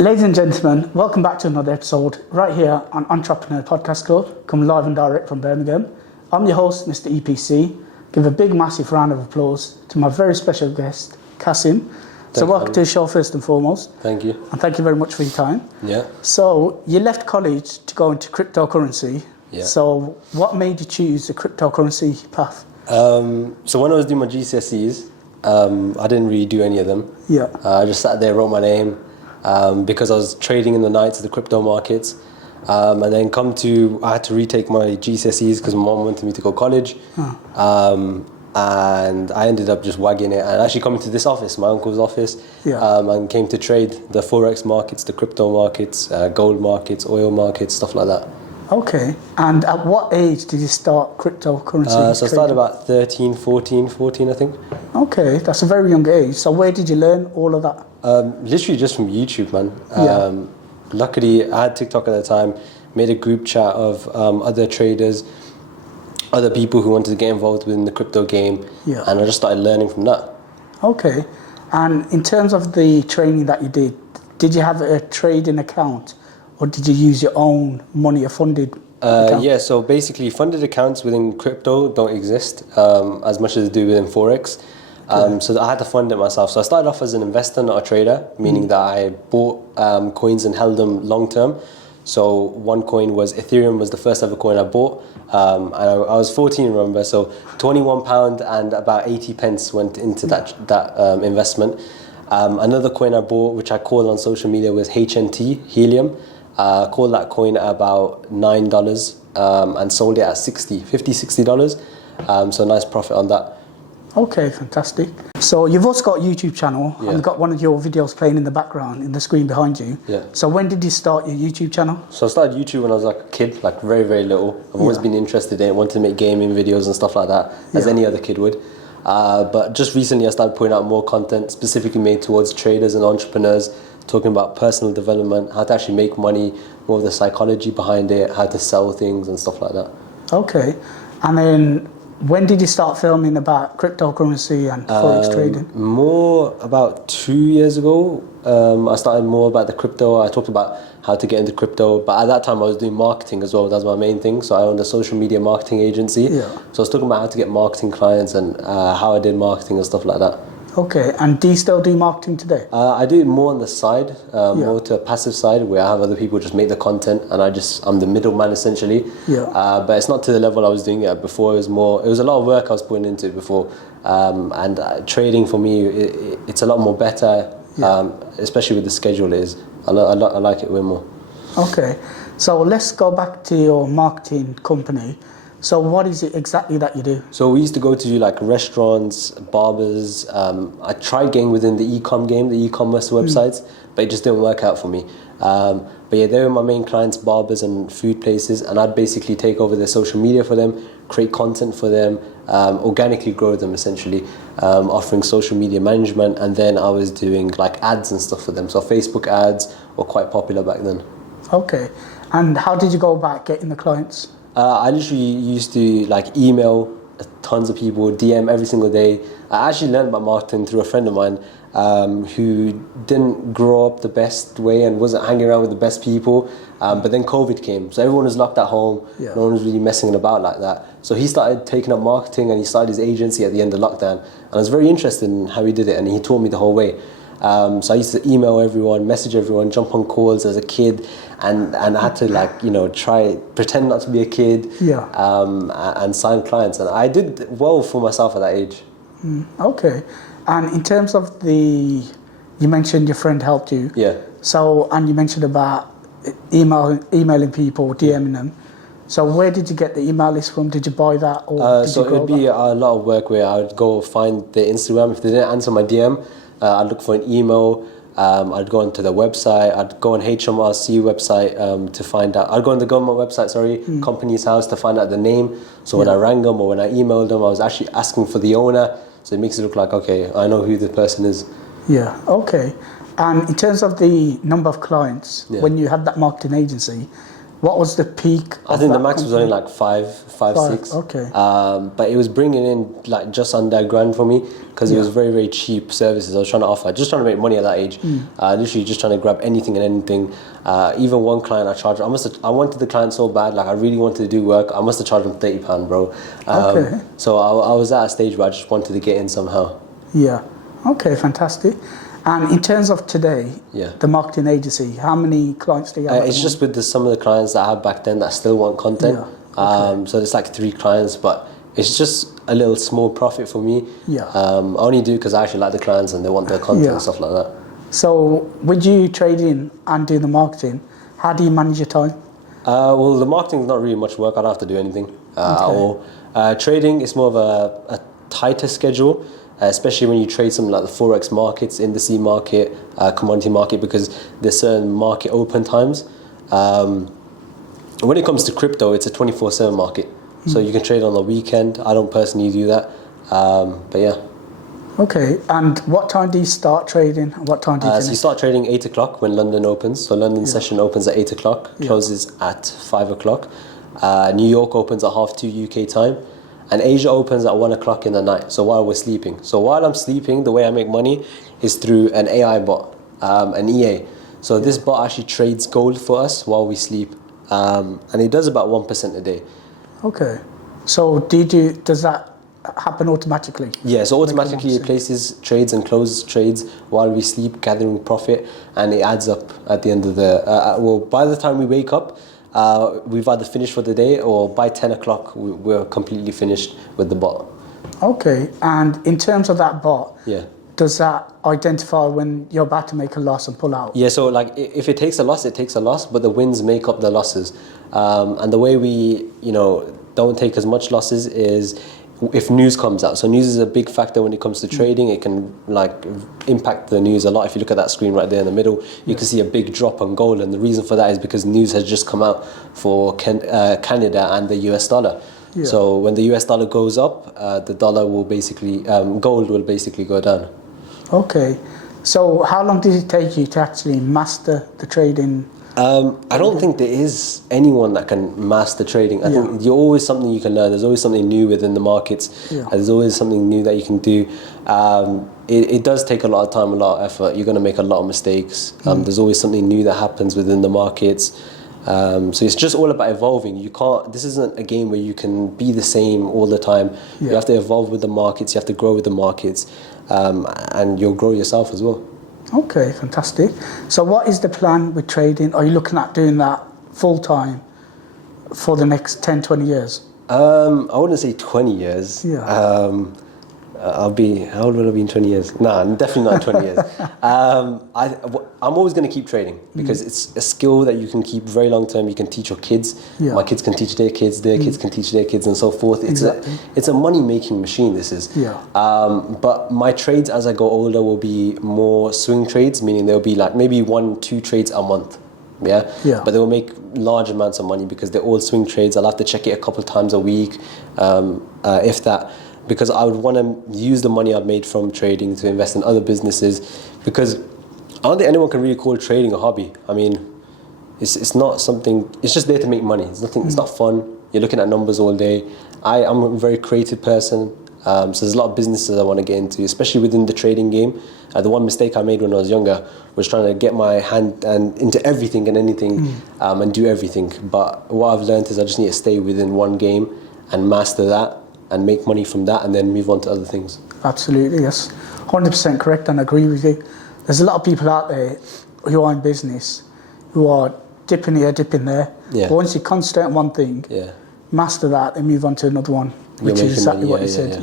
Ladies and gentlemen, welcome back to another episode right here on Entrepreneur Podcast Club, come live and direct from Birmingham. I'm your host, Mr. EPC. Give a big, massive round of applause to my very special guest, Qasim. So welcome to the show first and foremost. Thank you. And thank you very much for your time. Yeah. So you left college to go into cryptocurrency. Yeah. So what made you choose the cryptocurrency path? So when I was doing my GCSEs, I didn't really do any of them. Yeah. I just sat there, wrote my name, because I was trading in the nights of the crypto markets. And then I had to retake my GCSEs because my mom wanted me to go to college. And I ended up just wagging it and actually coming to this office, my uncle's office, and came to trade the Forex markets, the crypto markets, gold markets, oil markets, stuff like that. Okay. And at what age did you start cryptocurrency? So I started about 13, 14, I think. Okay, that's a very young age. So where did you learn all of that? Literally just from YouTube, man. Luckily, I had TikTok at the time, made a group chat of other traders, other people who wanted to get involved within the crypto game, and I just started learning from that. Okay. And in terms of the training that you did you have a trading account or did you use your own money, a funded account? Yeah, so basically funded accounts within crypto don't exist as much as they do within Forex. So I had to fund it myself. So I started off as an investor, not a trader, meaning that I bought coins and held them long term. So one coin was Ethereum, was the first ever coin I bought. And I was 14, remember, so £21 and about 80 pence went into that investment. Another coin I bought, which I called on social media, was HNT, Helium. Called that coin at about $9 and sold it at $60. So nice profit on that. Okay, fantastic. So you've also got a YouTube channel and got one of your videos playing in the background in the screen behind you. Yeah. So when did you start your YouTube channel? So I started YouTube when I was like a kid, like very, very little. I've always been interested in it, wanted to make gaming videos and stuff like that, as any other kid would. But just recently I started putting out more content specifically made towards traders and entrepreneurs, talking about personal development, how to actually make money, more of the psychology behind it, how to sell things and stuff like that. Okay. And then when did you start filming about cryptocurrency and Forex trading? More about 2 years ago. I started more about the crypto. I talked about how to get into crypto, but at that time I was doing marketing as well. That was my main thing. So I owned a social media marketing agency. So I was talking about how to get marketing clients and how I did marketing and stuff like that. Okay, and do you still do marketing today? I do it more on the side, more to a passive side where I have other people just make the content and I'm the middleman essentially. But it's not to the level I was doing it before. It was a lot of work I was putting into it before. And trading for me, it's a lot more better, especially with the schedule it is. I like it way more. Okay, so let's go back to your marketing company. So what is it exactly that you do? So we used to go to like restaurants, barbers. I tried getting within the e-com game, the e-commerce websites, but it just didn't work out for me. But yeah, they were my main clients, barbers and food places, and I'd basically take over their social media for them, create content for them, organically grow them essentially, offering social media management, and then I was doing like ads and stuff for them. So Facebook ads were quite popular back then. Okay, and how did you go about getting the clients? I literally used to like email tons of people, DM every single day. I actually learned about marketing through a friend of mine who didn't grow up the best way and wasn't hanging around with the best people. But then COVID came, so everyone was locked at home. No one was really messing about like that. So he started taking up marketing and he started his agency at the end of lockdown. And I was very interested in how he did it, and he taught me the whole way. So I used to email everyone, message everyone, jump on calls as a kid, and I had to pretend not to be a kid, and sign clients, and I did well for myself at that age. Okay, and in terms of you mentioned your friend helped you. So, and you mentioned about emailing people, DMing them. So where did you get the email list from? Did you buy that, or so it would be a lot of work where I would go find their Instagram. If they didn't answer my DM, I'd look for an email. I'd go onto the website. I'd go on HMRC website to find out. I'd go on the government website, Company's House, to find out the name. So when I rang them or when I emailed them, I was actually asking for the owner. So it makes it look like, okay, I know who the person is. Yeah, okay. And in terms of the number of clients, when you had that marketing agency, What was the peak? I think the max was only like five, six. Okay. But it was bringing in like just under £1,000 for me because it was very, very cheap services I was trying to offer. Just trying to make money at that age. Literally just trying to grab anything and anything. Even one client I charged, I wanted the client so bad, like I really wanted to do work. I must have charged him £30, bro. Okay. So I was at a stage where I just wanted to get in somehow. Yeah. Okay, fantastic. And in terms of today, the marketing agency, how many clients do you have? It's just with some of the clients that I had back then that still want content. So it's like 3 clients, but it's just a little small profit for me. I only do because I actually like the clients and they want their content and stuff like that. So with you trading and doing the marketing, how do you manage your time? Well, the marketing is not really much work. I don't have to do anything at all. Trading is more of a tighter schedule. Especially when you trade something like the Forex markets, indice market, commodity market, because there's certain market open times. When it comes to crypto, it's a 24/7 market. So you can trade on the weekend. I don't personally do that. But yeah. Okay, and what time do you start trading? What time do you finish? So you start trading 8 o'clock when London opens. So London session opens at 8 o'clock, closes at 5 o'clock. New York opens at 2:30 UK time. And Asia opens at 1 o'clock in the night, so while we're sleeping. So while I'm sleeping, the way I make money is through an AI bot, an EA. So this bot actually trades gold for us while we sleep. And it does about 1% a day. Okay. So does that happen automatically? Yeah, so automatically it places trades and closes trades while we sleep, gathering profit, and it adds up at the end of the... well, by the time we wake up, we've either finished for the day or by 10 o'clock we're completely finished with the bot. Okay, and in terms of that bot, does that identify when you're about to make a loss and pull out? Yeah, so like if it takes a loss, it takes a loss, but the wins make up the losses. And the way we, don't take as much losses is if news comes out. So news is a big factor when it comes to trading. It can impact the news a lot. If you look at that screen right there in the middle, you can see a big drop on gold, and the reason for that is because news has just come out for Canada and the US dollar. So when the US dollar goes up, the dollar will basically, gold will basically go down. Okay, so how long did it take you to actually master the trading? I don't think there is anyone that can master trading. I think you're always something you can learn. There's always something new within the markets. There's always something new that you can do. It does take a lot of time, a lot of effort. You're going to make a lot of mistakes. There's always something new that happens within the markets. So it's just all about evolving. This isn't a game where you can be the same all the time. You have to evolve with the markets. You have to grow with the markets. And you'll grow yourself as well. Okay, fantastic. So what is the plan with trading? Are you looking at doing that full time for the next 10, 20 years? I wouldn't say 20 years. How old will I be in 20 years? Nah, definitely not 20 years. I'm always going to keep trading because it's a skill that you can keep very long term. You can teach your kids. My kids can teach their kids can teach their kids, and so forth. It's a money making machine, this is. But my trades as I go older will be more swing trades, meaning there'll be like maybe 1-2 trades a month. But they will make large amounts of money because they're all swing trades. I'll have to check it a couple of times a week, if that. Because I would want to use the money I've made from trading to invest in other businesses, because I don't think anyone can really call trading a hobby. I mean, it's not something, it's just there to make money. It's nothing. It's not fun. You're looking at numbers all day. I'm a very creative person, so there's a lot of businesses I want to get into, especially within the trading game. The one mistake I made when I was younger was trying to get my hand into everything and anything and do everything. But what I've learned is I just need to stay within one game and master that, and make money from that, and then move on to other things. Absolutely, yes. 100% correct, and I agree with you. There's a lot of people out there who are in business who are dipping here, dipping there. But once you concentrate on one thing, master that, and move on to another one, which is exactly what you said.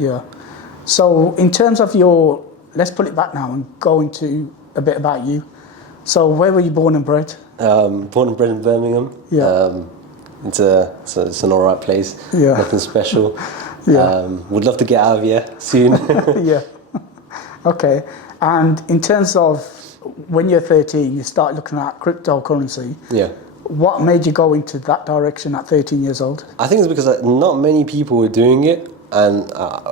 So in terms of let's pull it back now and go into a bit about you. So where were you born and bred? Born and bred in Birmingham. It's an alright place. Nothing special. Would love to get out of here soon. Okay. And in terms of when you're 13, you start looking at cryptocurrency. What made you go into that direction at 13 years old? I think it's because not many people were doing it, and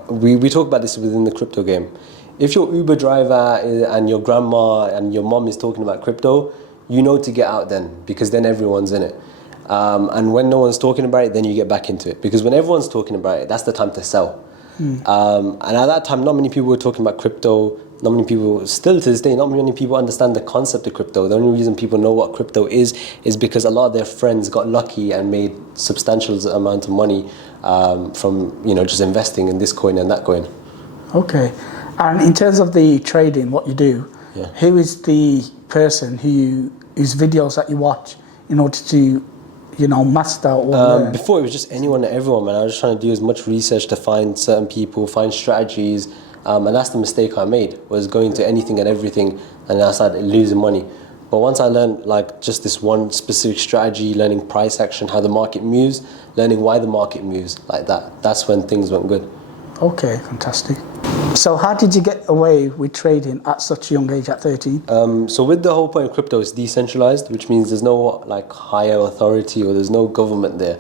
we talk about this within the crypto game. If your Uber driver and your grandma and your mom is talking about crypto, you know to get out then, because then everyone's in it. And when no one's talking about it, then you get back into it. Because when everyone's talking about it, that's the time to sell. And at that time, not many people were talking about crypto. Not many people, still to this day, not many people understand the concept of crypto. The only reason people know what crypto is because a lot of their friends got lucky and made substantial amount of money from just investing in this coin and that coin. Okay. And in terms of the trading, what you do, who is the person whose videos that you watch in order to master or learn? Before it was just anyone and everyone, man. I was just trying to do as much research to find certain people, find strategies, and that's the mistake I made, was going to anything and everything, and I started losing money. But once I learned like just this one specific strategy, learning price action, how the market moves, learning why the market moves like that, that's when things went good. Okay, fantastic. So how did you get away with trading at such a young age, at 13? So with the whole point of crypto, it's decentralized, which means there's no like higher authority or there's no government there.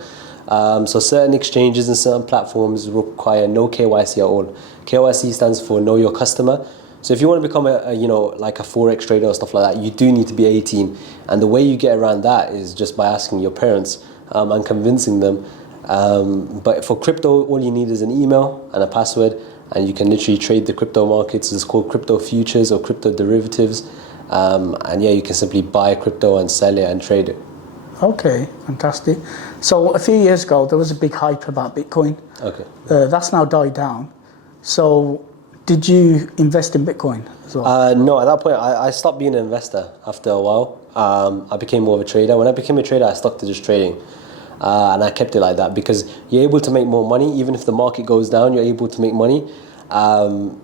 So certain exchanges and certain platforms require no KYC at all. KYC stands for Know Your Customer. So if you want to become like a Forex trader or stuff like that, you do need to be 18. And the way you get around that is just by asking your parents and convincing them. But for crypto, all you need is an email and a password, and you can literally trade the crypto markets. It's called crypto futures or crypto derivatives. And you can simply buy crypto and sell it and trade it. Okay, fantastic. So a few years ago, there was a big hype about Bitcoin. Okay. That's now died down. So did you invest in Bitcoin as well? No, at that point, I stopped being an investor after a while. I became more of a trader. When I became a trader, I stuck to just trading. And I kept it like that because you're able to make more money. Even if the market goes down, you're able to make money. And,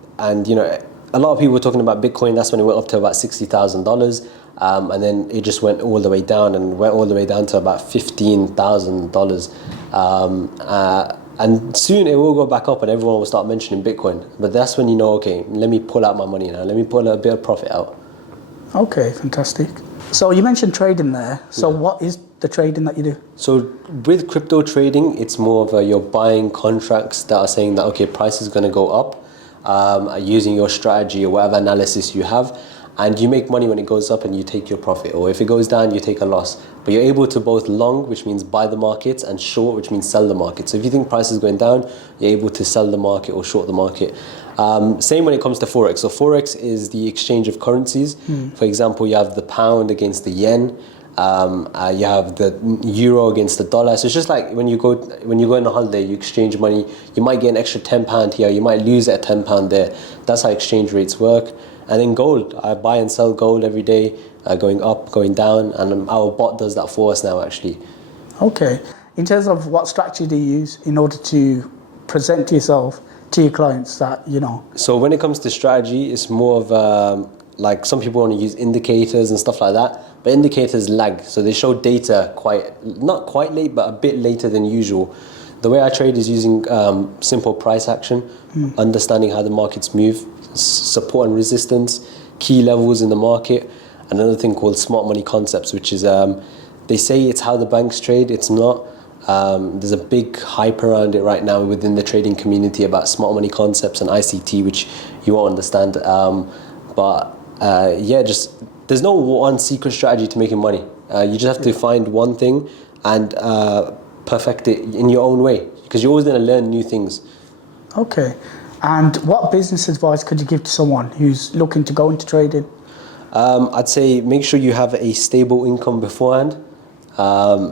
a lot of people were talking about Bitcoin. That's when it went up to about $60,000. And then it just went all the way down and went all the way down to about $15,000. And soon it will go back up and everyone will start mentioning Bitcoin. But that's when you know, okay, let me pull out my money now. Let me pull a bit of profit out. Okay, fantastic. So you mentioned trading there. So what is the trading that you do? So with crypto trading, it's more of you're buying contracts that are saying that, okay, price is going to go up using your strategy or whatever analysis you have. And you make money when it goes up and you take your profit. Or if it goes down, you take a loss. But you're able to both long, which means buy the markets, and short, which means sell the market. So if you think price is going down, you're able to sell the market or short the market. Same when it comes to Forex. So Forex is the exchange of currencies. For example, you have the pound against the yen. You have the euro against the dollar. So it's just like when you go on a holiday, you exchange money. You might get an extra £10 here. You might lose at £10 there. That's how exchange rates work. And then gold, I buy and sell gold every day, going up, going down, and our bot does that for us now, actually. Okay. In terms of what strategy do you use in order to present yourself to your clients that, So when it comes to strategy, it's more of like some people want to use indicators and stuff like that, but indicators lag. So they show data not quite late, but a bit later than usual. The way I trade is using simple price action, understanding how the markets move, support and resistance, key levels in the market, another thing called smart money concepts, which is they say it's how the banks trade. It's not. There's a big hype around it right now within the trading community about smart money concepts and ICT, which you won't understand. Just there's no one secret strategy to making money. You just have to find one thing and perfect it in your own way, because you're always going to learn new things. Okay. And what business advice could you give to someone who's looking to go into trading? I'd say make sure you have a stable income beforehand.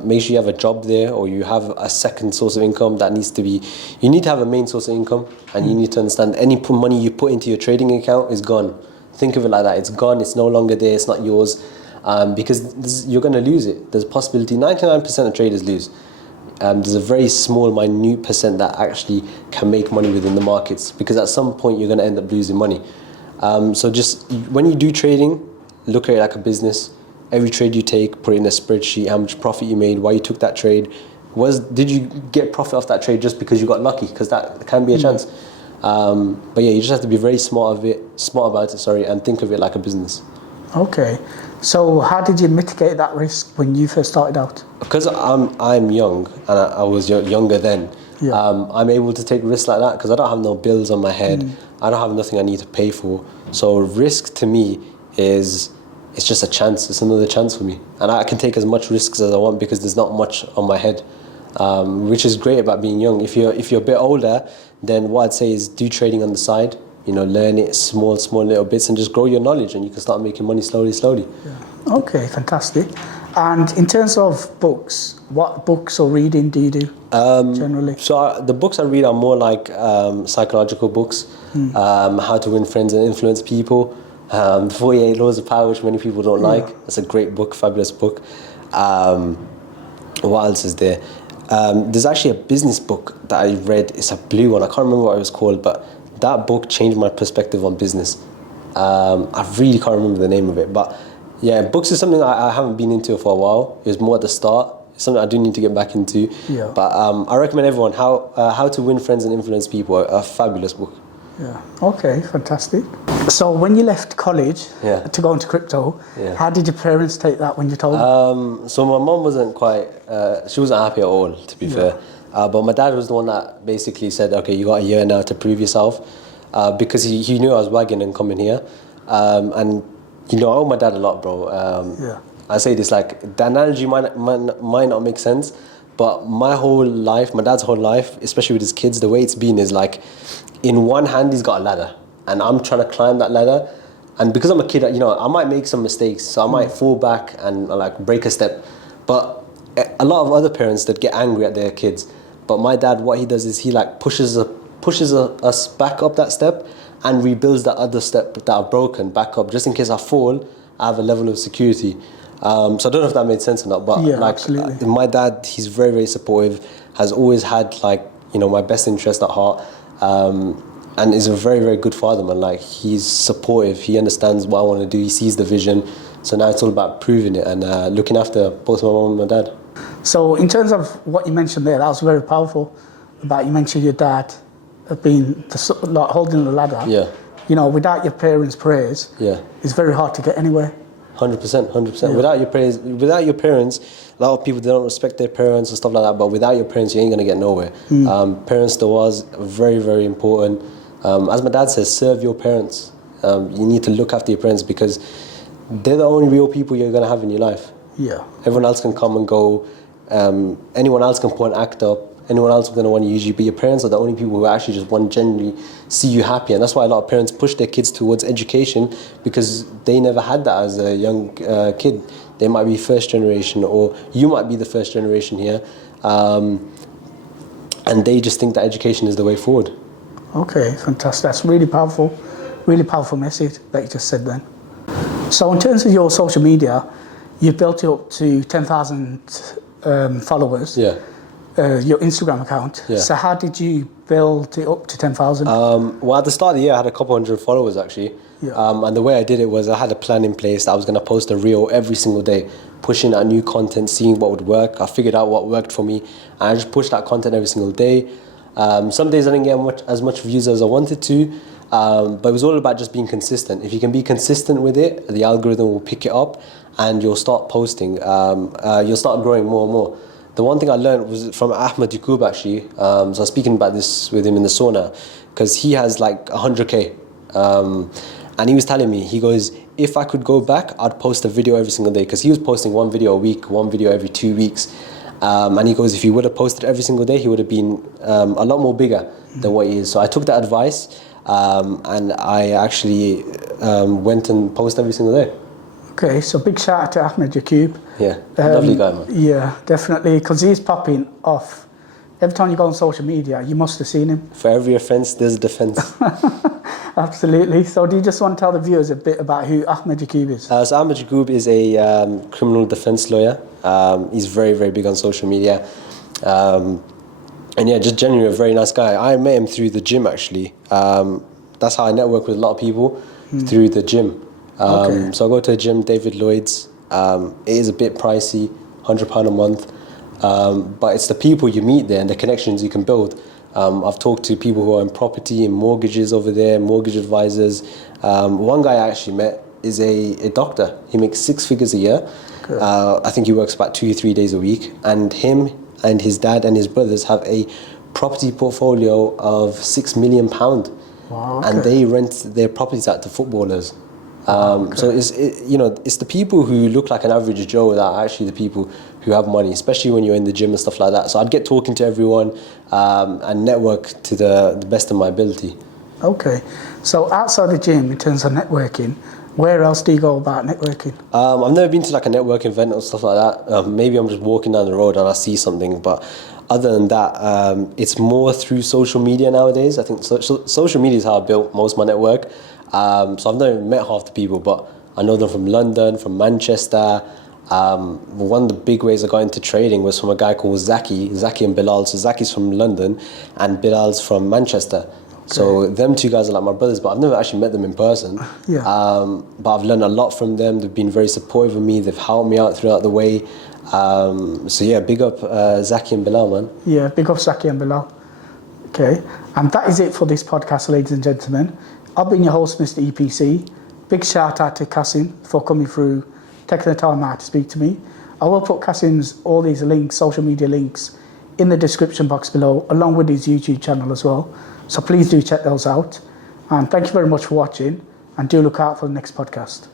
Make sure you have a job there, or you have a second source of income that needs to be. You need to have a main source of income, and you need to understand any money you put into your trading account is gone. Think of it like that. It's gone. It's no longer there. It's not yours, because you're going to lose it. There's a possibility. 99% of traders lose. There's a very small, minute percent that actually can make money within the markets, because at some point you're going to end up losing money. So just when you do trading, look at it like a business. Every trade you take, put it in a spreadsheet, how much profit you made, why you took that trade. Did you get profit off that trade just because you got lucky? Because that can be a chance. You just have to be very smart about it, and think of it like a business. Okay. So how did you mitigate that risk when you first started out? Because I'm young, and I was younger then. Yeah. I'm able to take risks like that because I don't have no bills on my head. I don't have nothing I need to pay for. So risk to me is it's just a chance. It's another chance for me, and I can take as much risks as I want because there's not much on my head, which is great about being young. If you're a bit older, then what I'd say is do trading on the side. You know, learn it small little bits, and just grow your knowledge, and you can start making money slowly. Yeah. Okay, fantastic. And in terms of books, what books or reading do you do generally? So the books I read are more like psychological books, how to win friends and influence people, 48 Laws of Power, which many people don't like. It's a great book, fabulous book. What else is there? There's actually a business book that I read. It's a blue one. I can't remember what it was called, but that book changed my perspective on business. I really can't remember the name of it, but yeah, books is something I haven't been into for a while. It was more at the start. It's something I do need to get back into. Yeah. But I recommend everyone How to Win Friends and Influence People. A fabulous book. Yeah. Okay, fantastic. So when you left college to go into crypto, how did your parents take that when you told them? So my mom wasn't quite. She wasn't happy at all, to be fair. But my dad was the one that basically said, "Okay, you got a year now to prove yourself," because he knew I was wagging and coming here, and. You know, I owe my dad a lot, bro. I say this, like, the analogy might not make sense, but my dad's whole life, especially with his kids, the way it's been is like, in one hand, he's got a ladder, and I'm trying to climb that ladder. And because I'm a kid, you know, I might make some mistakes, so I might fall back and, like, break a step. But a lot of other parents that get angry at their kids. But my dad, what he does is he, like, pushes us back up that step, and rebuilds that other step that I've broken back up, just in case I fall. I have a level of security. So I don't know if that made sense or not, but absolutely. My dad, he's very, very supportive. Has always had, like, you know, my best interest at heart, and is a very, very good father, man. Like, he's supportive. He understands what I want to do. He sees the vision. So now it's all about proving it and looking after both my mom and my dad. So in terms of what you mentioned there, that was very powerful. About you mentioned your dad being like holding the ladder. Yeah. You know, without your parents' prayers, it's very hard to get anywhere. 100%. Without your parents, a lot of people, they don't respect their parents and stuff like that. But without your parents, you ain't gonna get nowhere. Parents to us very, very important. As my dad says, serve your parents. You need to look after your parents because they're the only real people you're gonna have in your life. Yeah. Everyone else can come and go. Anyone else can put an act up. Anyone else is going to want to use you, but your parents are the only people who actually just want to genuinely see you happy. And that's why a lot of parents push their kids towards education, because they never had that as a young kid. They might be first generation, or you might be the first generation here, and they just think that education is the way forward. Okay, fantastic. That's really powerful message that you just said then. So in terms of your social media, you've built it up to 10,000 followers. Yeah. Your Instagram account. Yeah. So how did you build it up to 10,000? Well, at the start of the year, I had a couple hundred followers actually. And the way I did it was I had a plan in place that I was going to post a reel every single day, pushing out new content, seeing what would work. I figured out what worked for me, and I just pushed that content every single day. Some days I didn't get as much views as I wanted to, but it was all about just being consistent. If you can be consistent with it, the algorithm will pick it up, and you'll start posting. You'll start growing more and more. The one thing I learned was from Ahmed Yaqub actually. So I was speaking about this with him in the sauna, because he has like 100K. And he was telling me, he goes, if I could go back, I'd post a video every single day, because he was posting one video a week, one video every 2 weeks. And he goes, if he would have posted every single day, he would have been a lot more bigger than what he is. So I took that advice, and I actually went and posted every single day. Okay, so big shout out to Ahmed Yaqub. Yeah, lovely guy, man. Yeah, definitely, because he's popping off. Every time you go on social media, you must have seen him. For every offence, there's a defence. Absolutely. So do you just want to tell the viewers a bit about who Ahmed Yaqub is? So Ahmed Yaqub is a criminal defence lawyer. He's very, very big on social media. And yeah, just genuinely a very nice guy. I met him through the gym, actually. That's how I network with a lot of people, through the gym. Okay. So I go to a gym, David Lloyd's. It is a bit pricey, £100 a month. But it's the people you meet there and the connections you can build. I've talked to people who are in property and mortgages over there, mortgage advisors. One guy I actually met is a doctor. He makes 6 figures a year. I think he works about 2 or 3 days a week. And him and his dad and his brothers have a property portfolio of £6 million. Wow, okay. And they rent their properties out to footballers. So it's the people who look like an average Joe that are actually the people who have money, especially when you're in the gym and stuff like that. So I'd get talking to everyone and network to the best of my ability. Okay. So outside the gym, in terms of networking, where else do you go about networking? I've never been to like a networking event or stuff like that. Maybe I'm just walking down the road and I see something, but other than that, it's more through social media nowadays. I think social media is how I built most of my network. So I've never met half the people, but I know them from London, from Manchester. One of the big ways I got into trading was from a guy called Zaki and Bilal. So Zaki's from London and Bilal's from Manchester. So them two guys are like my brothers, but I've never actually met them in person. Yeah. But I've learned a lot from them. They've been very supportive of me. They've helped me out throughout the way. So yeah, big up Zaki and Bilal, man. Yeah, big up Zaki and Bilal. Okay, and that is it for this podcast, ladies and gentlemen. I've been your host, Mr. EPC. Big shout out to Qasim for coming through, taking the time out to speak to me. I will put Qasim's all these links, social media links, in the description box below, along with his YouTube channel as well. So please do check those out. And thank you very much for watching, and do look out for the next podcast.